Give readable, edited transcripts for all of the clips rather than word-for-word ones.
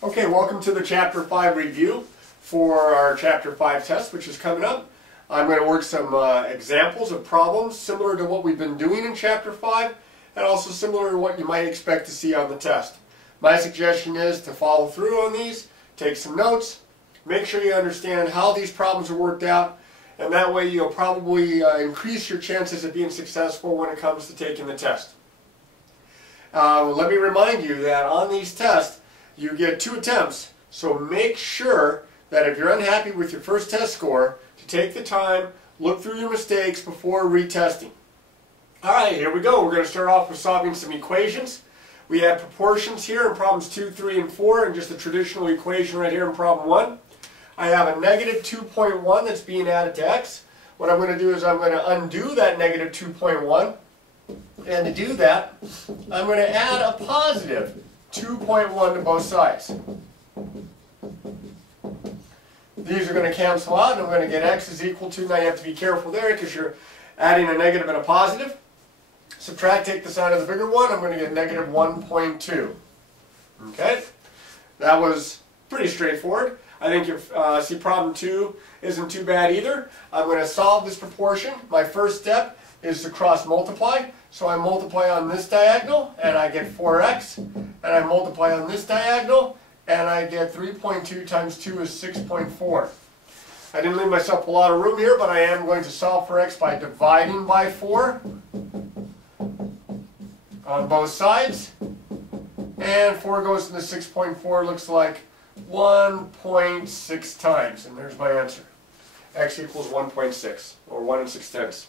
Okay, welcome to the Chapter 5 review for our Chapter 5 test, which is coming up. I'm going to work some examples of problems similar to what we've been doing in Chapter 5 and also similar to what you might expect to see on the test. My suggestion is to follow through on these, take some notes, make sure you understand how these problems are worked out, and that way you'll probably increase your chances of being successful when it comes to taking the test. Let me remind you that on these tests you get 2 attempts, so make sure that if you're unhappy with your first test score, to take the time, look through your mistakes before retesting. Alright, here we go. We're going to start off with solving some equations. We have proportions here in problems 2, 3, and 4, and just a traditional equation right here in problem 1. I have a negative 2.1 that's being added to x. What I'm going to do is I'm going to undo that negative 2.1, and to do that, I'm going to add a positive 2.1 to both sides. These are going to cancel out, and I'm going to get x is equal to, now you have to be careful there because you're adding a negative and a positive. Subtract, take the sign of the bigger one, I'm going to get negative 1.2. Okay? That was pretty straightforward. I think your see problem 2 isn't too bad either. I'm going to solve this proportion. My first step is to cross multiply. So I multiply on this diagonal and I get 4x, and I multiply on this diagonal and I get 3.2 times 2 is 6.4. I didn't leave myself a lot of room here, but I am going to solve for x by dividing by 4 on both sides, and 4 goes into 6.4, looks like 1.6 times, and there's my answer. X equals 1.6, or 1 6/10.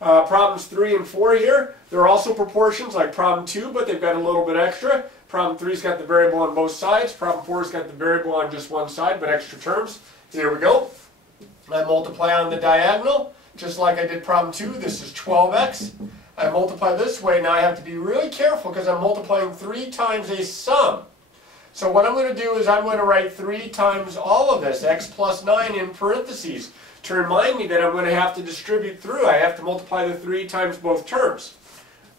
Problems 3 and 4 here, they're also proportions like problem 2, but they've got a little bit extra. Problem 3's got the variable on both sides. Problem 4's got the variable on just one side, but extra terms. Here we go. I multiply on the diagonal, just like I did problem 2. This is 12x. I multiply this way. Now I have to be really careful because I'm multiplying 3 times a sum. So what I'm going to do is I'm going to write 3 times all of this, x plus 9 in parentheses, to remind me that I'm going to have to distribute through. I have to multiply the 3 times both terms.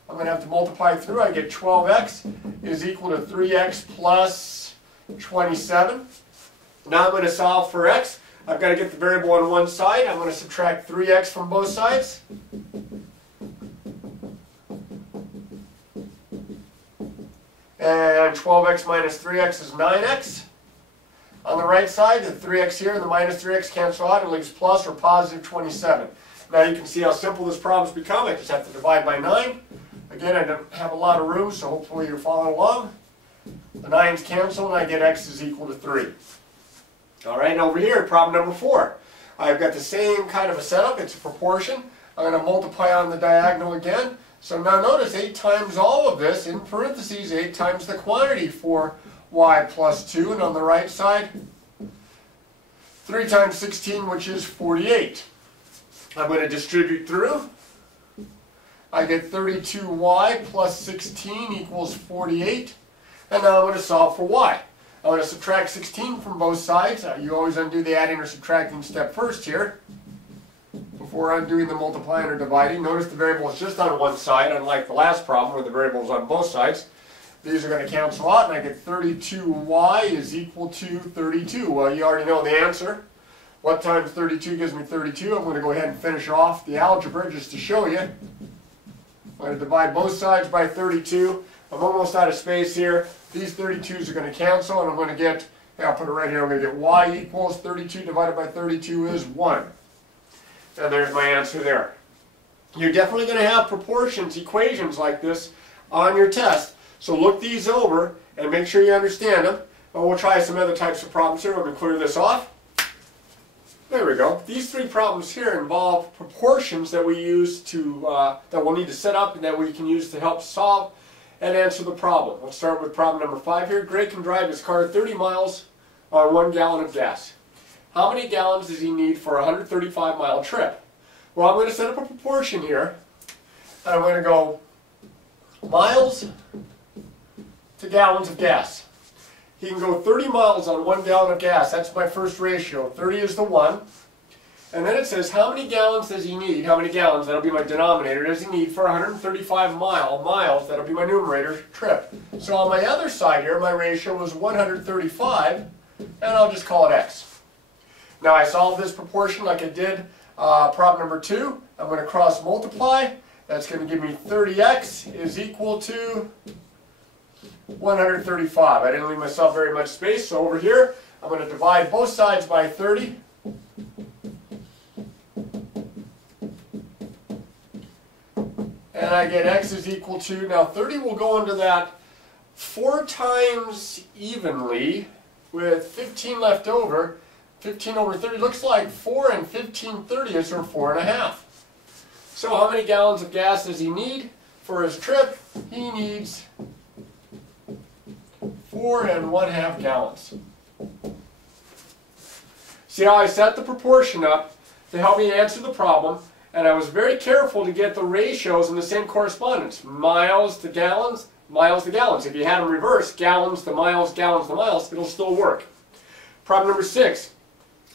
I'm going to have to multiply through. I get 12x is equal to 3x plus 27. Now I'm going to solve for x. I've got to get the variable on one side. I'm going to subtract 3x from both sides. And 12x minus 3x is 9x. On the right side, the 3x here and the minus 3x cancel out and leaves plus or positive 27. Now you can see how simple this problem's become. I just have to divide by 9. Again, I don't have a lot of room, so hopefully you're following along. The 9's cancel and I get x is equal to 3. Alright, and over here, problem number 4. I've got the same kind of a setup. It's a proportion. I'm going to multiply on the diagonal again. So now notice 8 times all of this, in parentheses, 8 times the quantity for y plus 2, and on the right side 3 times 16, which is 48. I'm going to distribute through. I get 32y plus 16 equals 48, and now I'm going to solve for y. I'm going to subtract 16 from both sides. You always undo the adding or subtracting step first here before undoing the multiplying or dividing. Notice the variable is just on one side, unlike the last problem where the variable is on both sides. These are going to cancel out, and I get 32y is equal to 32. Well, you already know the answer. What times 32 gives me 32? I'm going to go ahead and finish off the algebra just to show you. I'm going to divide both sides by 32. I'm almost out of space here. These 32's are going to cancel, and I'm going to get, I'll put it right here, I'm going to get y equals 32 divided by 32 is 1. And there's my answer there. You're definitely going to have proportions, equations like this on your test. So look these over and make sure you understand them. And we'll try some other types of problems here. We're going to clear this off. There we go. These 3 problems here involve proportions that we use to, that we'll need to set up and that we can use to help solve and answer the problem. Let's start with problem number 5 here. Greg can drive his car 30 miles on 1 gallon of gas. How many gallons does he need for a 135-mile trip? Well, I'm going to set up a proportion here. And I'm going to go miles to gallons of gas. He can go 30 miles on 1 gallon of gas. That's my first ratio. 30 is the 1. And then it says how many gallons does he need, how many gallons, that'll be my denominator, does he need for 135 miles, that'll be my numerator, trip. So on my other side here, my ratio was 135, and I'll just call it x. Now I solved this proportion like I did problem number 2. I'm going to cross multiply. That's going to give me 30x is equal to 135. I didn't leave myself very much space, so over here I'm going to divide both sides by 30. And I get x is equal to, now 30 will go into that 4 times evenly with 15 left over. 15 over 30 looks like 4 and 15 30ths, or 4.5. So how many gallons of gas does he need for his trip? He needs 4.5 gallons. See how I set the proportion up to help me answer the problem, and I was very careful to get the ratios in the same correspondence. Miles to gallons, miles to gallons. If you had them reversed, gallons to miles, it'll still work. Problem number 6.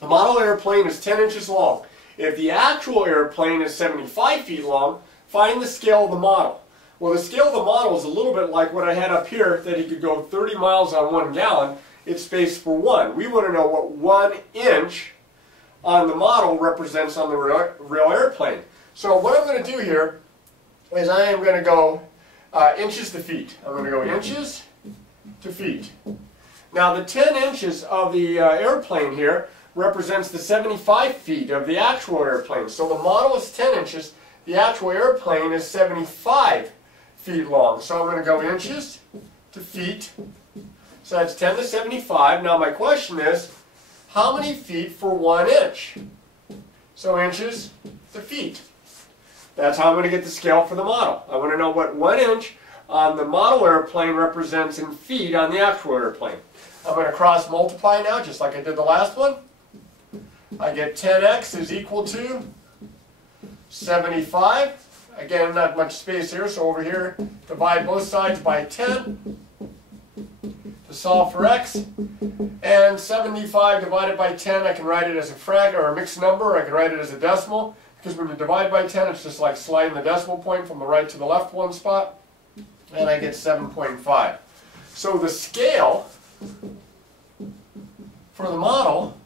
A model airplane is 10 inches long. If the actual airplane is 75 feet long, find the scale of the model. Well, the scale of the model is a little bit like what I had up here, that he could go 30 miles on 1 gallon. It's spaced for 1. We want to know what 1 inch on the model represents on the real airplane. So what I'm going to do here is I am going to go inches to feet. I'm going to go inches to feet. Now the 10 inches of the airplane here represents the 75 feet of the actual airplane. So the model is 10 inches, the actual airplane is 75 feet long. So I'm going to go inches to feet. So that's 10 to 75. Now my question is, how many feet for 1 inch? So inches to feet. That's how I'm going to get the scale for the model. I want to know what 1 inch on the model airplane represents in feet on the actual airplane. I'm going to cross multiply now, just like I did the last one. I get 10x is equal to 75. Again, not much space here, so over here, divide both sides by 10 to solve for x. And 75 divided by 10, I can write it as a fraction or a mixed number. I can write it as a decimal, because when you divide by 10, it's just like sliding the decimal point from the right to the left one spot. And I get 7.5. So the scale for the model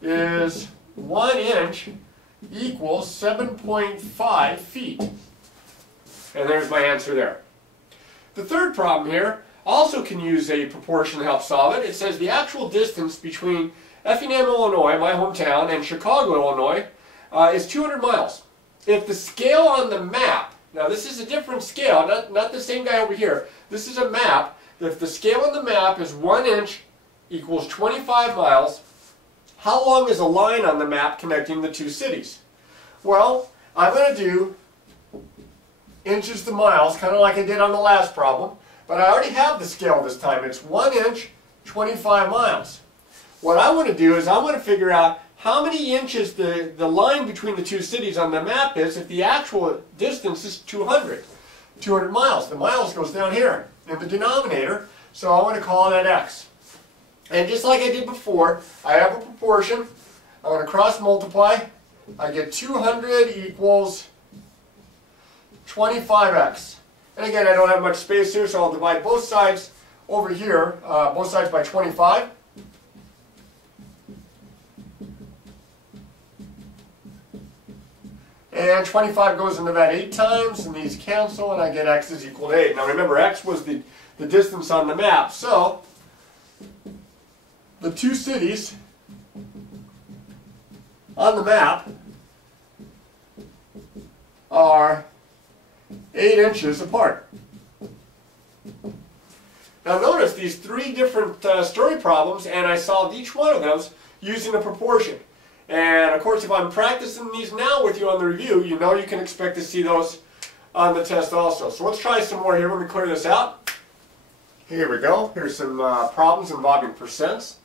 is 1 inch equals 7.5 feet. And there's my answer there. The third problem here also can use a proportion to help solve it. It says the actual distance between Effingham, Illinois, my hometown, and Chicago, Illinois, is 200 miles. If the scale on the map, now this is a different scale, not the same guy over here. This is a map. If the scale on the map is 1 inch equals 25 miles, how long is a line on the map connecting the two cities? Well, I'm going to do inches to miles, kind of like I did on the last problem, but I already have the scale this time. It's 1 inch, 25 miles. What I want to do is I want to figure out how many inches the line between the two cities on the map is if the actual distance is 200 miles. The miles goes down here in the denominator, so I want to call that x. And just like I did before, I have a proportion. I'm going to cross multiply. I get 200 equals 25x. And again, I don't have much space here, so I'll divide both sides over here, both sides by 25. And 25 goes into that 8 times, and these cancel, and I get x is equal to 8. Now remember, x was the distance on the map, so the two cities on the map are 8 inches apart. Now notice these 3 different story problems, and I solved each one of those using a proportion. And of course, if I'm practicing these now with you on the review, you know you can expect to see those on the test also. So let's try some more here. Let me clear this out. Here we go. Here's some problems involving percents.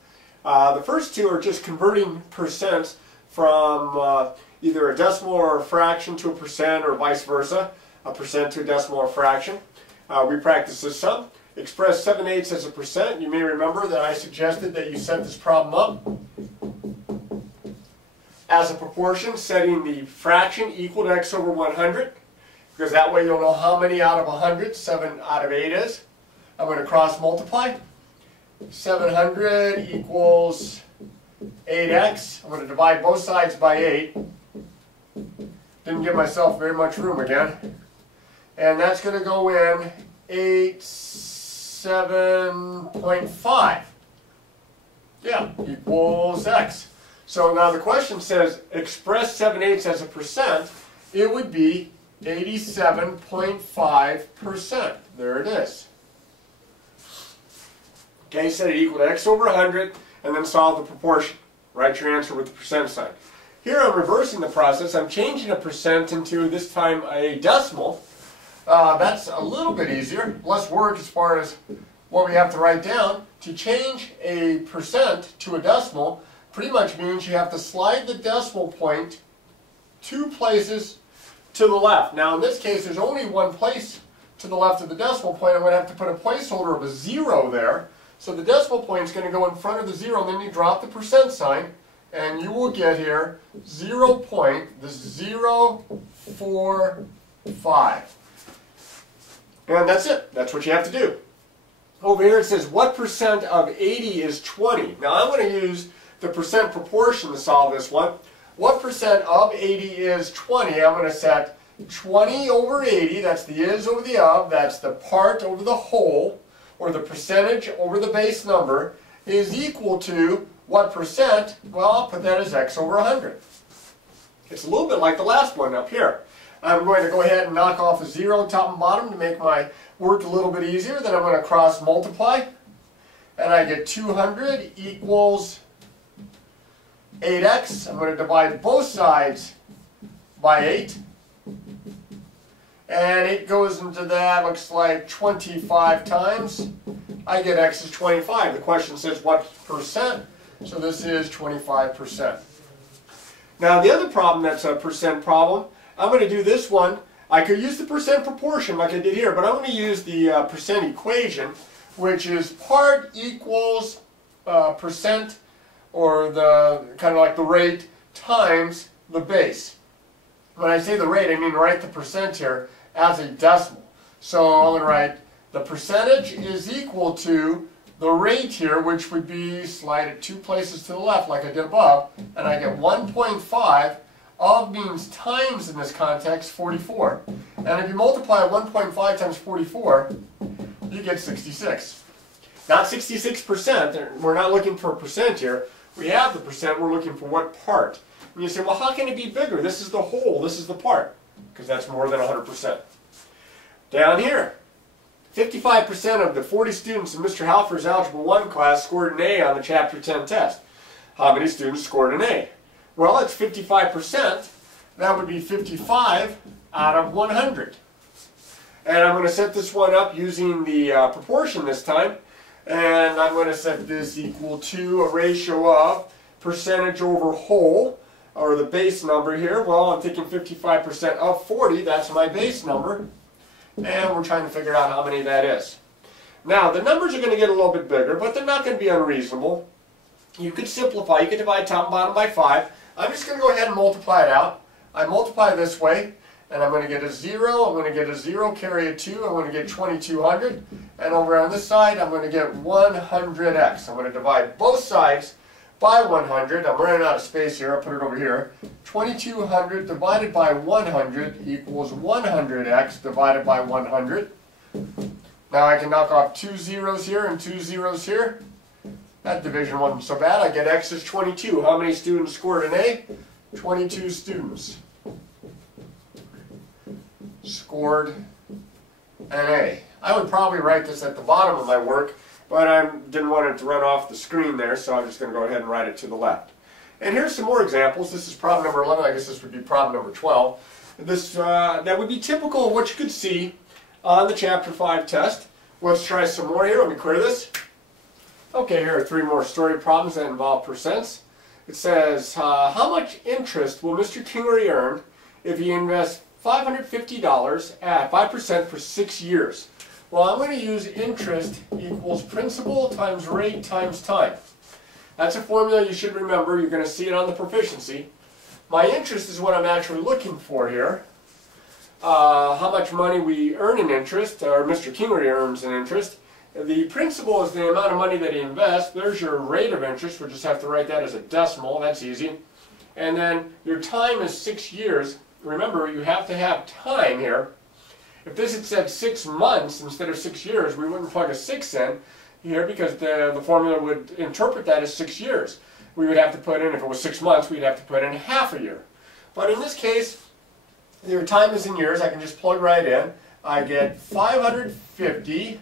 The first 2 are just converting percents from either a decimal or a fraction to a percent, or vice versa, a percent to a decimal or fraction. We practiced this some. express 7/8 as a percent. You may remember that I suggested that you set this problem up as a proportion, setting the fraction equal to x over 100, because that way you'll know how many out of 100 7 out of 8 is. I'm going to cross multiply. 700 equals 8x. I'm going to divide both sides by 8. Didn't give myself very much room again. And that's going to go in 87.5. Yeah, equals x. So now the question says express 7/8 as a percent. It would be 87.5%. There it is. Okay, set it equal to x over 100 and then solve the proportion. Write your answer with the percent sign. Here I'm reversing the process. I'm changing a percent into, this time, a decimal. That's a little bit easier, less work as far as what we have to write down. To change a percent to a decimal pretty much means you have to slide the decimal point 2 places to the left. Now in this case there's only one place to the left of the decimal point. I'm going to have to put a placeholder of a 0 there. So the decimal point is going to go in front of the 0, and then you drop the percent sign, and you will get here 0.045. And that's it. That's what you have to do. Over here it says, what percent of 80 is 20? Now I'm going to use the percent proportion to solve this one. What percent of 80 is 20? I'm going to set 20 over 80, that's the is over the of, that's the part over the whole, or the percentage over the base number, is equal to what percent? Well, I'll put that as x over 100. It's a little bit like the last one up here. I'm going to go ahead and knock off a 0 top and bottom to make my work a little bit easier. Then I'm going to cross multiply, and I get 200 equals 8x. I'm going to divide both sides by 8. And it goes into that, looks like 25 times. I get x is 25. The question says what percent? So this is 25%. Now the other problem that's a percent problem, I'm going to do this one. I could use the percent proportion like I did here, but I'm going to use the percent equation, which is part equals percent, or the kind of like the rate, times the base. When I say the rate, I mean write the percent here as a decimal. So I'm going to write the percentage is equal to the rate here, which would be slide it 2 places to the left like I did above, and I get 1.5. Of means times in this context 44. And if you multiply 1.5 times 44, you get 66. Not 66%. We're not looking for a percent here. We have the percent. We're looking for what part. And you say, well, how can it be bigger? This is the whole. This is the part. Because that's more than 100%. Down here, 55% of the 40 students in Mr. Halfer's Algebra 1 class scored an A on the Chapter 10 test. How many students scored an A? Well, it's 55%. That would be 55 out of 100. And I'm going to set this one up using the proportion this time. And I'm going to set this equal to a ratio of percentage over whole, or the base number here. Well, I'm taking 55% of 40. That's my base number. And we're trying to figure out how many that is. Now, the numbers are going to get a little bit bigger, but they're not going to be unreasonable. You could simplify. You could divide top and bottom by 5. I'm just going to go ahead and multiply it out. I multiply this way, and I'm going to get a 0. I'm going to get a 0, carry a 2. I'm going to get 2200. And over on this side, I'm going to get 100x. I'm going to divide both sides by 100. I'm running out of space here. I'll put it over here. 2200 divided by 100 equals 100x divided by 100. Now I can knock off 2 zeros here and 2 zeros here. That division wasn't so bad. I get x is 22. How many students scored an A? 22 students scored an A. I would probably write this at the bottom of my work, but I didn't want it to run off the screen there, so I'm just going to go ahead and write it to the left. And here's some more examples. This is problem number 11. I guess this would be problem number 12. That would be typical of what you could see on the Chapter 5 test. Let's try some more here. Let me clear this. Okay, here are 3 more story problems that involve percents. It says, how much interest will Mr. Kingery earn if he invests $550 at 5% for 6 years? Well, I'm going to use interest equals principal times rate times time. That's a formula you should remember. You're going to see it on the proficiency. My interest is what I'm actually looking for here. How much money we earn in interest, or Mr. Kingery earns in interest. The principal is the amount of money that he invests. There's your rate of interest. We'll just have to write that as a decimal. That's easy. And then your time is 6 years. Remember, you have to have time here. If this had said 6 months instead of 6 years, we wouldn't plug a 6 in here because the formula would interpret that as 6 years. We would have to put in, if it was 6 months, we'd have to put in half a year. But in this case, your time is in years. I can just plug right in. I get 550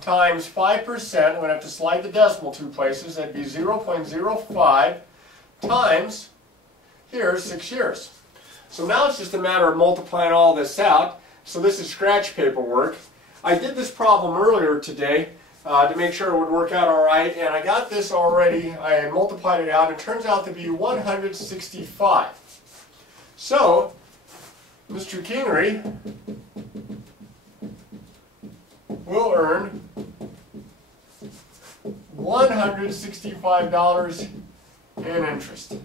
times 5%. I'm going to have to slide the decimal 2 places. That'd be 0.05 times, here's 6 years. So now it's just a matter of multiplying all this out. So this is scratch paper work. I did this problem earlier today to make sure it would work out all right, and I got this already. I multiplied it out. It turns out to be 165. So Mr. Kingery will earn $165 in interest.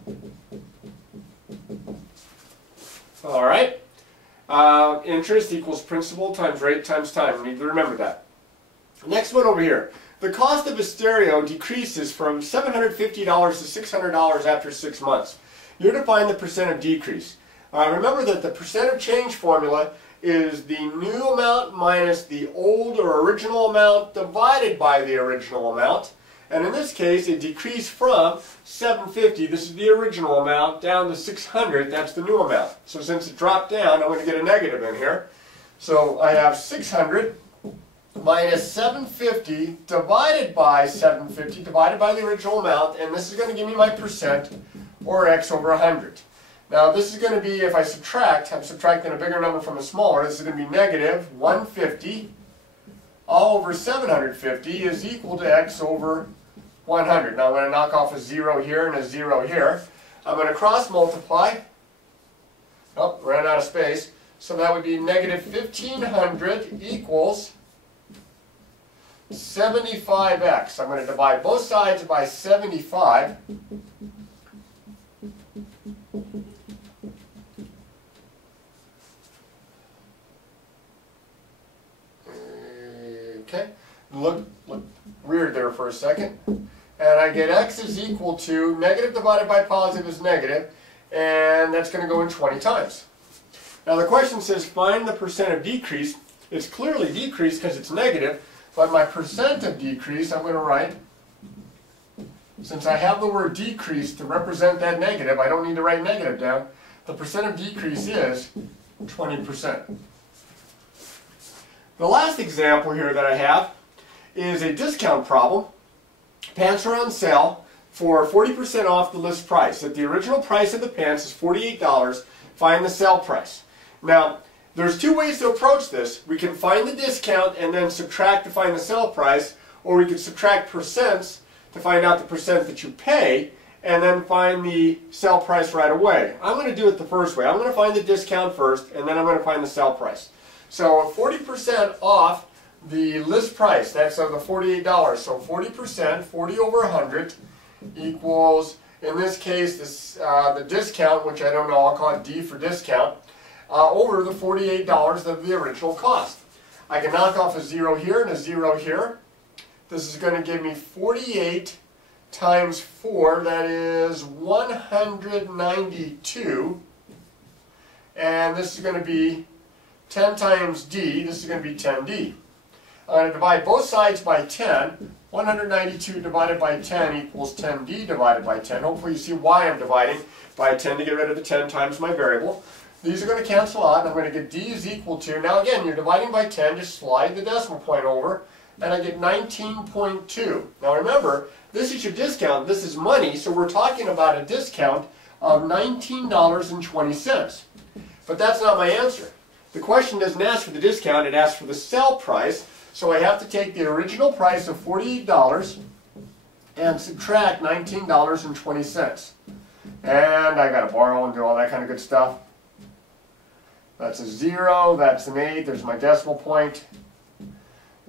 All right. Interest equals principal times rate times time. You need to remember that. Next one over here. The cost of a stereo decreases from $750 to $600 after 6 months. You're to find the percent of decrease. Remember that the percent of change formula is the new amount minus the old or original amount divided by the original amount. And in this case, it decreased from $750, this is the original amount, down to $600, that's the new amount. So since it dropped down, I'm going to get a negative in here. So I have 600 minus 750 divided by 750 divided by the original amount, and this is going to give me my percent, or x over 100. Now this is going to be, if I subtract, I'm subtracting a bigger number from a smaller, this is going to be negative 150 all over 750 is equal to x over 100. Now I'm going to knock off a 0 here and a 0 here. I'm going to cross multiply. Oh, ran out of space. So that would be negative 1500 equals 75x. I'm going to divide both sides by 75. Okay, look weird there for a second. And I get x is equal to negative divided by positive is negative, and that's going to go in 20 times. Now the question says find the percent of decrease. It's clearly decreased because it's negative, but my percent of decrease I'm going to write, since I have the word decrease to represent that negative, I don't need to write negative down. The percent of decrease is 20%. The last example here that I have is a discount problem. Pants are on sale for 40% off the list price. If the original price of the pants is $48, find the sale price. Now, there's 2 ways to approach this. We can find the discount and then subtract to find the sale price, or we could subtract percents to find out the percent that you pay and then find the sale price right away. I'm going to do it the first way. I'm going to find the discount first, and then I'm going to find the sale price. So 40% off the list price, that's of the $48. So 40%, 40 over 100, equals, in this case, the discount, which I don't know, I'll call it D for discount, over the $48 of the original cost. I can knock off a 0 here and a 0 here. This is going to give me 48 times 4, that is 192. And this is going to be 10 times D, this is going to be 10D. I'm going to divide both sides by 10. 192 divided by 10 equals 10D divided by 10. Hopefully you see why I'm dividing by 10 to get rid of the 10 times my variable. These are going to cancel out, and I'm going to get D is equal to, now again, you're dividing by 10, just slide the decimal point over, and I get 19.2. Now remember, this is your discount, this is money, so we're talking about a discount of $19.20. But that's not my answer. The question doesn't ask for the discount, it asks for the sale price. So I have to take the original price of $48 and subtract $19.20. And I got to borrow and do all that kind of good stuff. That's a 0, that's an 8, there's my decimal point.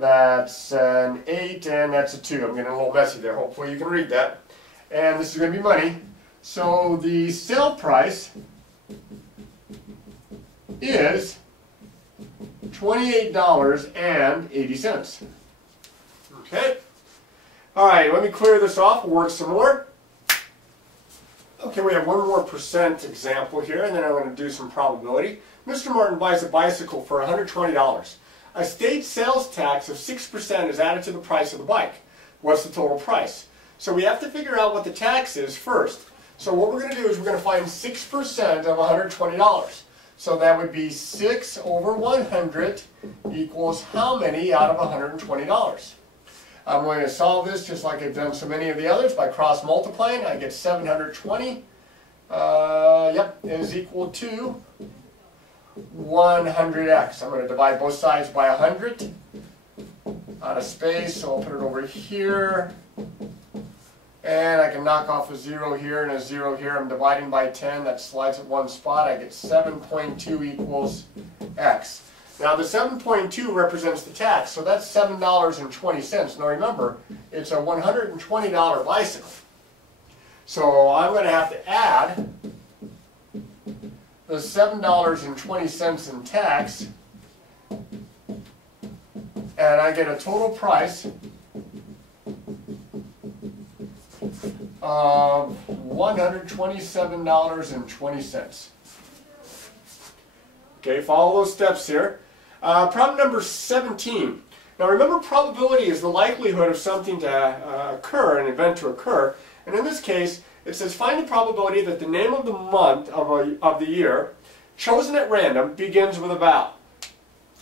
That's an 8, and that's a 2. I'm getting a little messy there. Hopefully you can read that. And this is going to be money. So the sale price is $28.80. Okay. All right, let me clear this off. We'll work some more. Okay, we have one more percent example here, and then I'm going to do some probability. Mr. Martin buys a bicycle for $120. A state sales tax of 6% is added to the price of the bike. What's the total price? So we have to figure out what the tax is first. So what we're going to do is we're going to find 6% of $120. So that would be 6 over 100 equals how many out of $120? I'm going to solve this just like I've done so many of the others by cross multiplying. I get 720 is equal to 100x. I'm going to divide both sides by 100. Out of space, so I'll put it over here. And I can knock off a 0 here and a 0 here. I'm dividing by 10. That slides at one spot. I get 7.2 equals x. Now the 7.2 represents the tax, so that's $7.20. Now remember, it's a $120 bicycle. So I'm going to have to add the $7.20 in tax, and I get a total price of $127.20. Okay, follow those steps here. Problem number 17. Now remember, probability is the likelihood of something to occur, an event to occur. And in this case, it says find the probability that the name of the month of the year chosen at random begins with a vowel.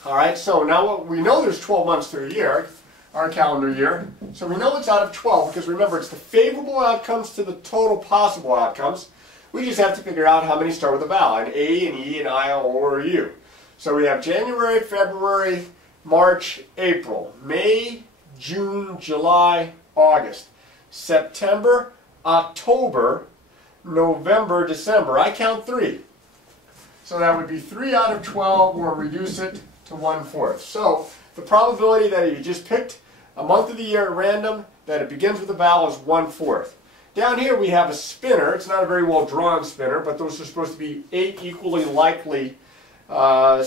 Alright, so now we know there's 12 months to a year, our calendar year. So we know it's out of 12 because remember, it's the favorable outcomes to the total possible outcomes. We just have to figure out how many start with a vowel, an A, an E, an I, or a U. So we have January, February, March, April, May, June, July, August, September, October, November, December. I count 3. So that would be 3 out of 12, or reduce it to 1/4. So the probability that you just picked a month of the year at random, that it begins with a vowel, is 1/4. Down here we have a spinner. It's not a very well drawn spinner, but those are supposed to be 8 equally likely, the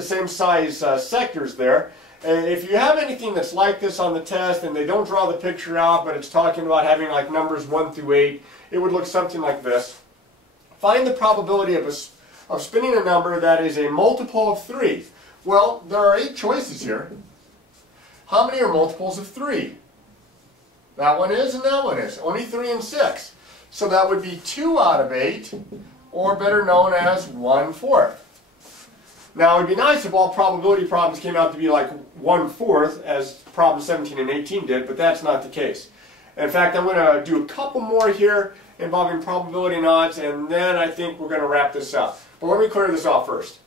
same size sectors there. If you have anything that's like this on the test and they don't draw the picture out, but it's talking about having like numbers 1 through 8, it would look something like this. Find the probability of spinning a number that is a multiple of 3. Well, there are 8 choices here. How many are multiples of 3? That one is and that one is. Only 3 and 6. So that would be 2 out of 8, or better known as 1/4. Now it would be nice if all probability problems came out to be like 1/4, as problem 17 and 18 did, but that's not the case. In fact, I'm going to do a couple more here involving probability and odds, and then I think we're going to wrap this up. But let me clear this off first.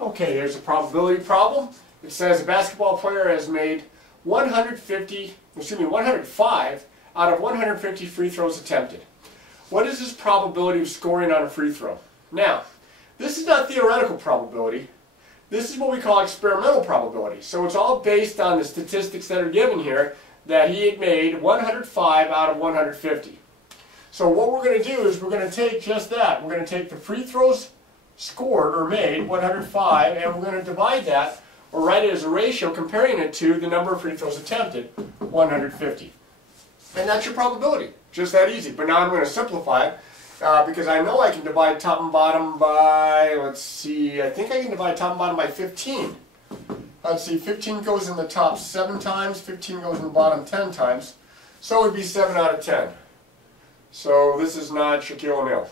Okay, here's a probability problem. It says a basketball player has made 105 out of 150 free throws attempted. What is his probability of scoring on a free throw? Now, this is not theoretical probability. This is what we call experimental probability. So it's all based on the statistics that are given here, that he had made 105 out of 150. So what we're going to do is we're going to take just that. We're going to take the free throws scored or made, 105, and we're going to divide that, or write it as a ratio comparing it to the number of free throws attempted, 150. And that's your probability. Just that easy. But now I'm going to simplify it because I know I can divide top and bottom by, let's see, I think I can divide top and bottom by 15. Let's see, 15 goes in the top 7 times, 15 goes in the bottom 10 times. So it would be 7 out of 10. So this is not Shaquille O'Neal.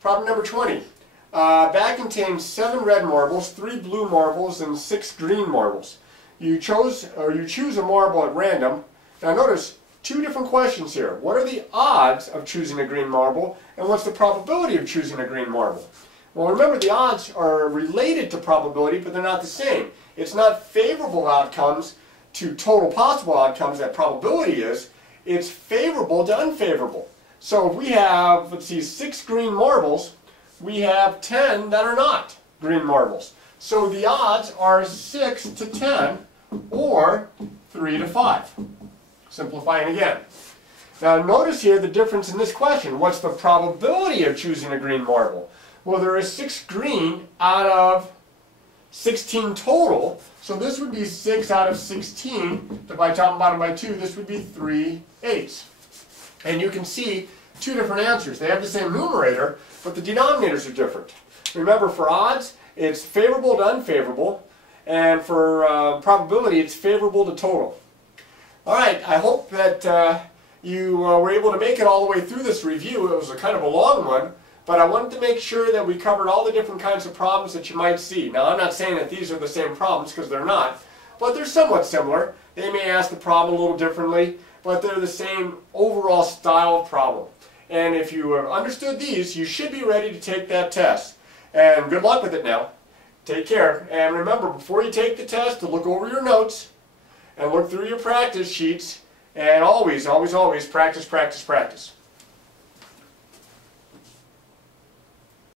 Problem number 20. Bag contains 7 red marbles, 3 blue marbles, and 6 green marbles. You choose a marble at random. Now notice 2 different questions here. What are the odds of choosing a green marble, and what's the probability of choosing a green marble? Well, remember, the odds are related to probability, but they're not the same. It's not favorable outcomes to total possible outcomes that probability is. It's favorable to unfavorable. So if we have, let's see, 6 green marbles, we have 10 that are not green marbles. So the odds are 6 to 10 or 3 to 5. Simplifying again. Now notice here the difference in this question. What's the probability of choosing a green marble? Well, there is 6 green out of 16 total, so this would be 6 out of 16. Divide top and bottom by 2, this would be 3/8. And you can see two different answers. They have the same numerator, but the denominators are different. Remember, for odds, it's favorable to unfavorable, and for probability, it's favorable to total. All right, I hope that you were able to make it all the way through this review. It was a kind of a long one, but I wanted to make sure that we covered all the different kinds of problems that you might see. Now, I'm not saying that these are the same problems, because they're not, but they're somewhat similar. They may ask the problem a little differently, but they're the same overall style of problem. And if you have understood these, you should be ready to take that test. And good luck with it now. Take care. And remember, before you take the test, to look over your notes and look through your practice sheets. And always, always, always practice, practice, practice.